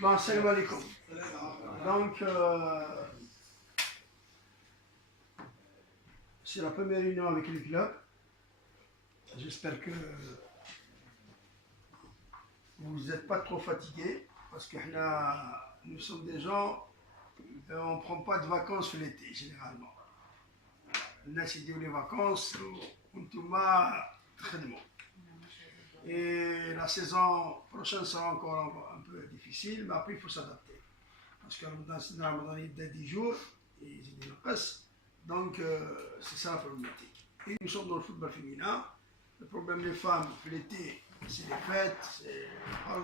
Bon, salam alaikum. Donc, c'est la première réunion avec le club. J'espère que vous n'êtes pas trop fatigués parce que nous sommes des gens, on ne prend pas de vacances l'été généralement. Là, c'est les vacances, on très bon. Et la saison prochaine sera encore un peu difficile, mais après il faut s'adapter. Parce que Ramadan il y a 10 jours, et j'ai des passes, donc c'est ça la problématique. Et nous sommes dans le football féminin. Le problème des femmes, l'été, c'est les fêtes,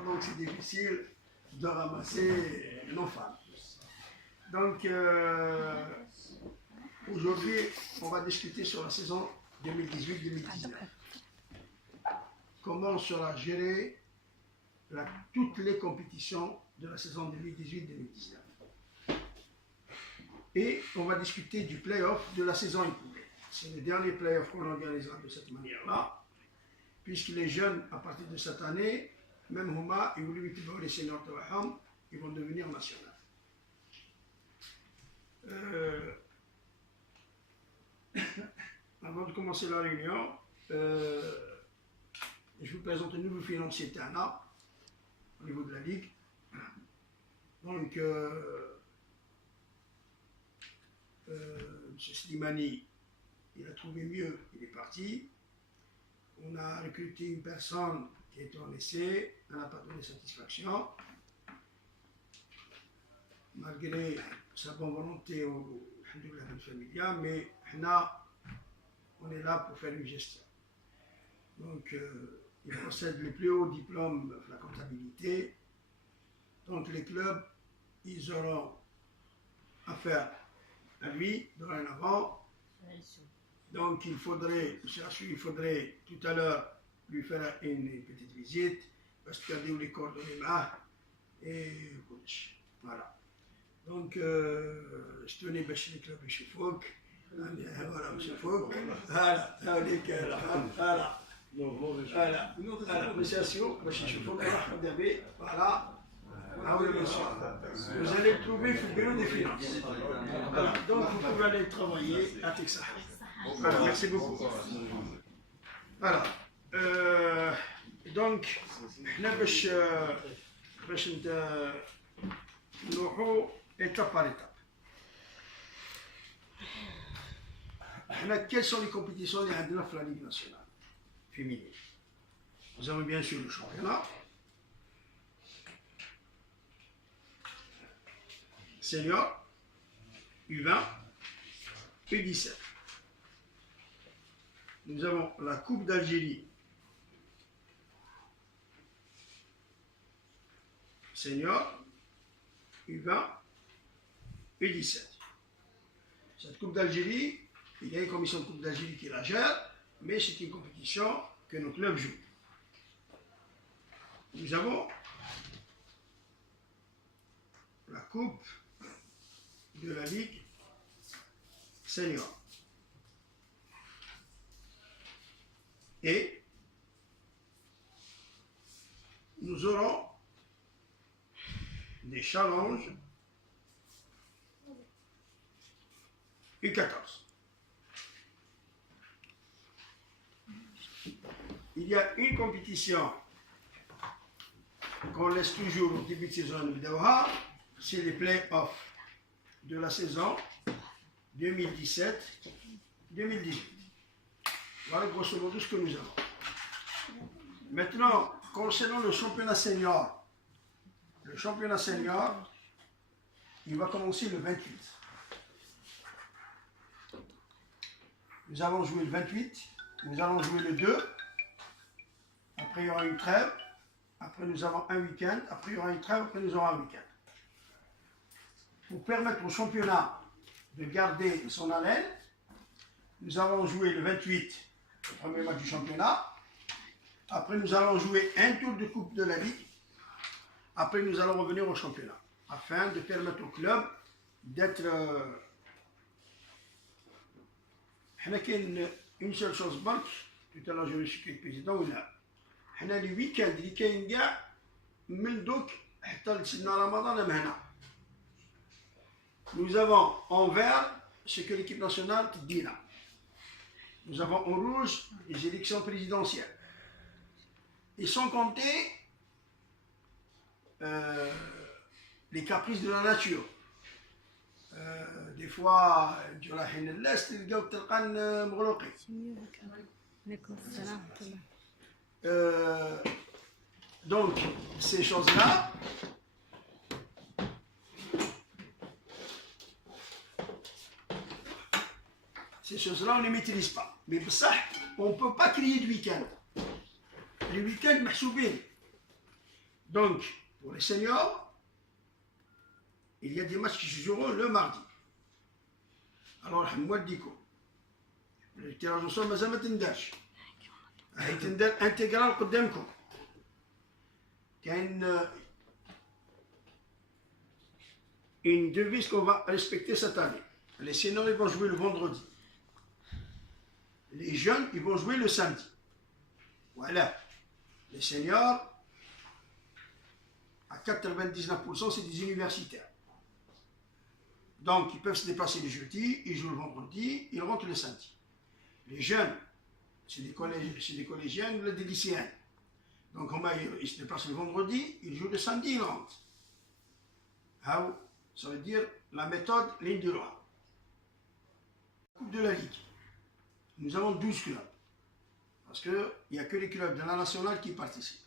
donc c'est difficile de ramasser nos femmes. Donc aujourd'hui, on va discuter sur la saison 2018-2019. Comment sera gérée toutes les compétitions de la saison 2018-2019. Et on va discuter du play-off de la saison écoulée. C'est le dernier play-off qu'on organisera de cette manière-là, puisque les jeunes, à partir de cette année, même Huma, les seniors de Waham, ils vont devenir nationaux. Avant de commencer la réunion, je vous présente un nouveau financier Tana au niveau de la Ligue. Donc, M. Slimani, il a trouvé mieux, il est parti. On a recruté une personne qui est en essai, elle n'a pas donné satisfaction. Malgré sa bonne volonté au familial, mais on est là pour faire une gestion. Donc, il possède le plus haut diplôme de la comptabilité. Donc, les clubs, ils auront affaire à lui dorénavant. Donc, il faudrait tout à l'heure lui faire une petite visite, parce qu'il y a des coordonnées là, et voilà. Donc, je tenais à les clubs de Chifouk. Voilà, M. Fouk. Voilà, voilà, monsieur Assio, voilà. Vous allez trouver le bureau des finances. Voilà. Donc vous pouvez aller travailler à Texas. Voilà, merci beaucoup. Voilà. Donc, nous étape par étape. Quelles sont les compétitions de la Ligue nationale féminine? Nous avons bien sûr le championnat, senior, U20, U17. Nous avons la Coupe d'Algérie, senior, U20, U17. Cette Coupe d'Algérie, il y a une commission de Coupe d'Algérie qui la gère, mais c'est une compétition que nos clubs jouent. Nous avons la Coupe de la Ligue senior. Et nous aurons des challenges U14. Il y a une compétition qu'on laisse toujours au début de saison de c'est les play-offs de la saison 2017-2018. Voilà grosso modo ce que nous avons. Maintenant, concernant le championnat senior, il va commencer le 28. Nous allons jouer le 28, nous allons jouer le 2, après il y aura une trêve, après nous avons un week-end, après il y aura une trêve, après nous aurons un week-end. Pour permettre au championnat de garder son haleine, nous allons jouer le 28, le premier match du championnat, après nous allons jouer un tour de Coupe de la Ligue, après nous allons revenir au championnat, afin de permettre au club d'être... une seule chose banque, tout à l'heure je me suis dit le président, les week-ends اللي كاين كاع من دوك Nous avons en vert ce que l'équipe nationale dit là. Nous avons en rouge les élections présidentielles. Et sans compter les caprices de la nature. Des fois, donc, ces choses-là, on ne les maîtrise pas. Mais pour ça, on ne peut pas crier de week-end. Les week-ends, mahsoubin. Donc, pour les seniors, il y a des matchs qui se joueront le mardi. Alors, moi, je dis quoi? Le tirage au sort, mais ça ne t'indache. هيتندر انتجرال قدامكم. كاين une devise qu'on va respecter cette année. Les seniors ils vont jouer le vendredi. Les jeunes ils vont jouer le samedi. Voilà. Les seniors à 99% c'est des universitaires. Donc ils peuvent se déplacer le jeudi, ils jouent le vendredi, ils rentrent le samedi. Les jeunes c'est des collégiennes ou des lycéens. Donc ils se déplacent le vendredi, ils jouent le samedi, ils rentrent. Ça veut dire la méthode ligne du roi. Coupe de la Ligue. Nous avons 12 clubs. Parce qu'il n'y a que les clubs de la nationale qui participent.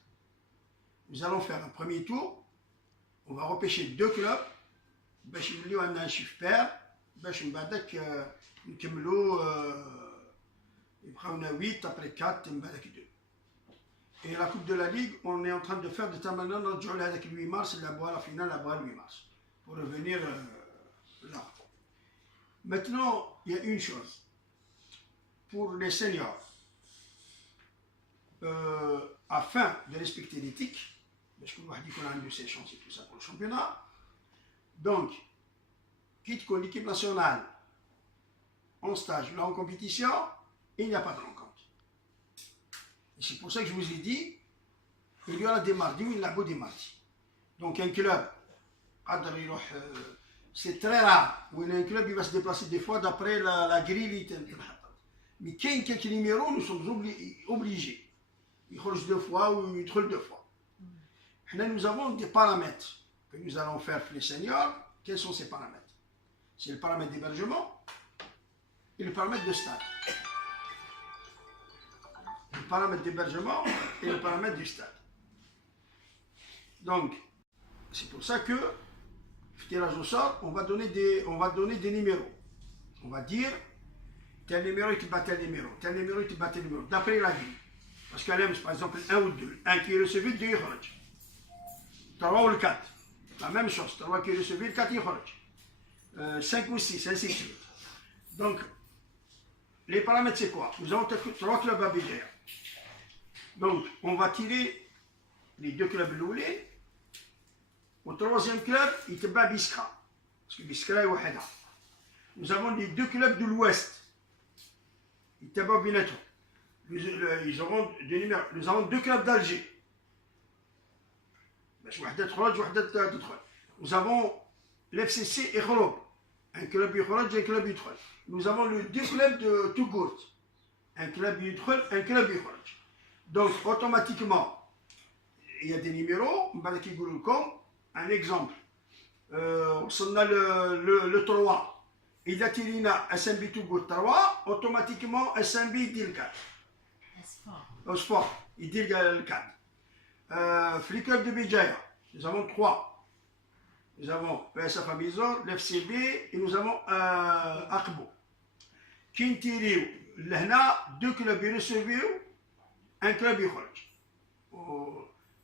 Nous allons faire un premier tour. On va repêcher 2 clubs. باش نوليو عندنا un chiffre pair. باش من بعدك نكملوا يبقاونا 8 après 4 من بعدك 2. Et la Coupe de la Ligue, on est en train de faire de telle manière نرجعوا لهذاك le 8 mars, la finale là-bas le 8 mars. Pour revenir là. Maintenant, il y a une chose. Pour les seniors, afin de respecter l'éthique, parce que nous avons ses chances et tout ça pour le championnat, donc, quitte que l'équipe nationale en stage ou en compétition, il n'y a pas de rencontre. Et c'est pour ça que je vous ai dit, il y aura des mardis ou il y a des mardis. Donc un club, c'est très rare où un club il va se déplacer des fois d'après la grille. Mais quelques numéros, nous sommes obligés. Ils rentrent 2 fois ou ils rentrent 2 fois. Nous avons des paramètres que nous allons faire pour les seniors. Quels sont ces paramètres? C'est le paramètre d'hébergement et le paramètre de stade. Le paramètre d'hébergement et le paramètre du stade. Donc, c'est pour ça que, le tirage au sort, on va donner des numéros. On va dire, tel numéro il te bat tel numéro, tel numéro il te bat tel numéro, d'après la grille. Parce qu'elle aime, par exemple, 1 ou 2. 1 qui est recevé, 2 il rentre. 3 ou le 4. La même chose, 3 qui est recevé, 4 il rentre. 5 ou 6, ainsi de suite. Donc, les paramètres c'est quoi? Nous avons 3 clubs à Béjaïa. Donc, on va tirer les 2 clubs loulés. Au 3e club, il te bat Biskra. Parce que Biskra est Waheda. Nous avons les 2 clubs de l'Ouest. Il te bat Bineto. Ils auront des numéros. Nous avons 2 clubs d'Alger. Nous avons l'FCC et Khorob. Un club Khorob et un club Khorob. Nous avons les 2 clubs de Tougourt. Un club Khorob, un club Khorob. Donc, automatiquement, il y a des numéros. Un exemple. On a le 3. Il y a SMB Tougourt 3. Automatiquement, SMB dit le 4. Au sport, il dit le 4. Les clubs de Béjaïa, nous avons 3. Nous avons PSF Abizor, l'FCB et nous avons Akbo. Kintiriou, là, 2 clubs recevis, un club Khorj.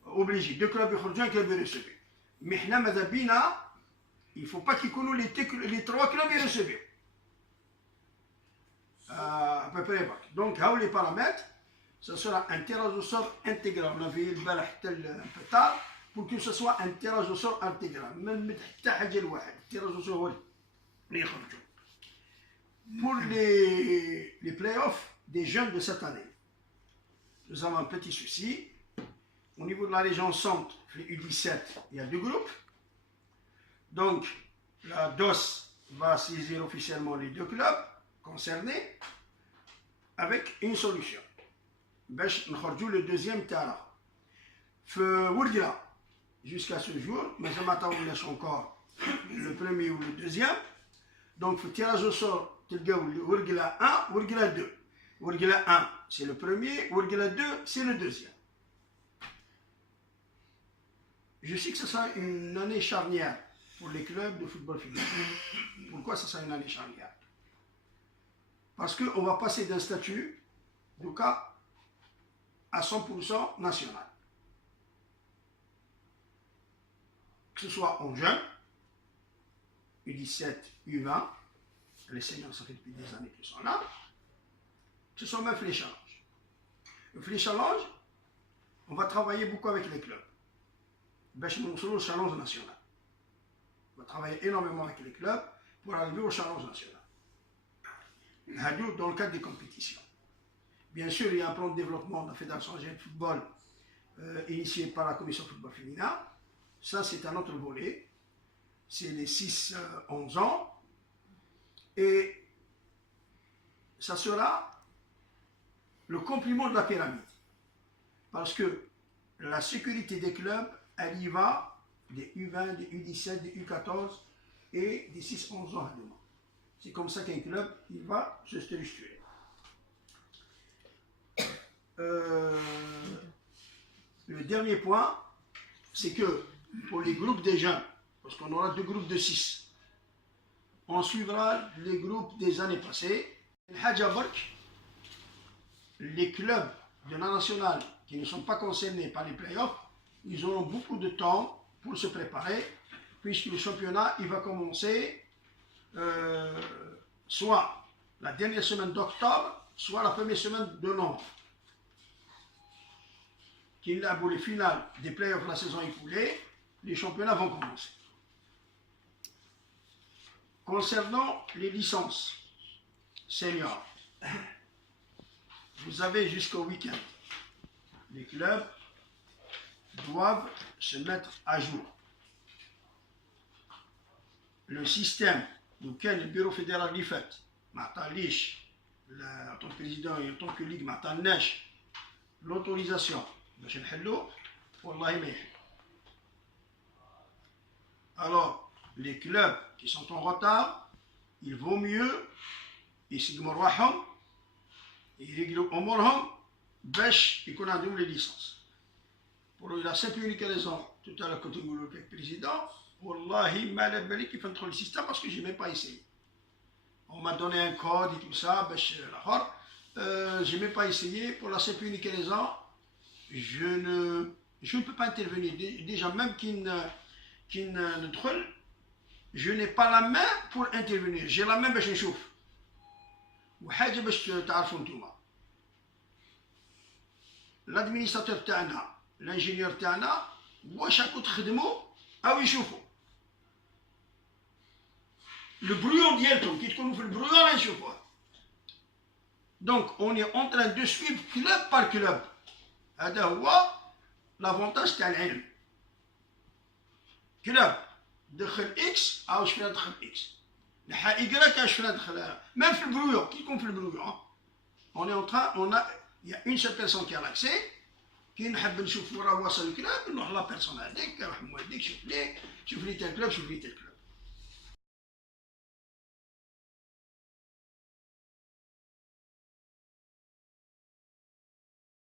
Obligé, 2 clubs Khorj, un club recevi. Mais il ne faut pas qu'ils connaissent les 3 clubs recevis. À peu près. Donc, les paramètres. Ce sera un tirage au sort intégral. On a vu le un peu tard pour que ce soit un tirage au sort intégral. Même le tirage au sort. Pour les playoffs des jeunes de cette année, nous avons un petit souci. au niveau de la région centre, les U17, il y a 2 groupes. Donc, la DOS va saisir officiellement les 2 clubs concernés avec une solution. باش نخرجوا le deuxième terrain. في ورقلة jusqu'à ce jour, mais ça m'attendait encore le premier ou le deuxième. Donc, في tirage au sort, تلقاو ورقلة 1, ورقلة 2. ورقلة 1, c'est le premier, ورقلة 2, c'est le deuxième. Je sais que ce sera une année charnière pour les clubs de football féminin. Pourquoi ça sera une année charnière? Parce qu'on va passer d'un statut de cas à 100% national. Que ce soit en jeunes, U17, U20, les seniors, ça fait depuis des années qu'ils sont là, que ce soit même les challenges. Les challenges, on va travailler beaucoup avec les clubs. Le challenge national. On va travailler énormément avec les clubs pour arriver au challenge national. Dans le cadre des compétitions. Bien sûr, il y a un plan de développement de la Fédération algérienne de football initié par la Commission de football féminin. Ça, c'est un autre volet. C'est les 6-11 ans. Et ça sera le complément de la pyramide. Parce que la sécurité des clubs, elle y va des U20, des U17, des U14 et des 6-11 ans à demain. C'est comme ça qu'un club, il va se structurer. Le dernier point, c'est que pour les groupes des jeunes, parce qu'on aura 2 groupes de 6, on suivra les groupes des années passées. Les clubs de la nationale qui ne sont pas concernés par les playoffs, ils auront beaucoup de temps pour se préparer, puisque le championnat il va commencer soit la dernière semaine d'octobre, soit la première semaine de novembre. Qu'il a pour les finales des playoffs de la saison écoulée, les championnats vont commencer. Concernant les licences seniors, vous avez jusqu'au week-end. Les clubs doivent se mettre à jour. Le système auquel le bureau fédéral l'y fait, en tant que président et en tant que ligue, l'autorisation. Alors, les clubs qui sont en retard, il vaut mieux يسقموا رواحهم يرجلوا أمورهم باش يكون عندهم les licences. Pour la simple et unique raison, tout à l'heure quand on le président, wallahi, mal à بالي كيف ندخل le système parce que je n'ai même pas essayé. On m'a donné un code et tout ça, je n'ai même pas essayé pour la simple et unique raison, je ne peux pas intervenir. Déjà, même qu'il ne troll, je n'ai pas la main pour intervenir. J'ai la main باش نشوف. وحاجة باش تعرفوا نتوما. l'administrateur تاعنا l'ingénieur تاعنا واش راكم تخدموا أو يشوفوا. Le brouillon ديالكم كي تكونوا في البرويون راه نشوفوه. Donc on est en train de suivre club par club. هذا هو l'avantage تاع العلم. club دخل اكس او شفنا دخل اكس. نحا ايكغيك اش شفنا دخل même في البرويون كي يكون في البرويون. On est en train, il y a une seule personne qui a l'accès. كي نحب نشوف وراه واصل الكلاب نروح لا بيرسون هذيك روح مواليك شوف لي tel club شوف لي tel club.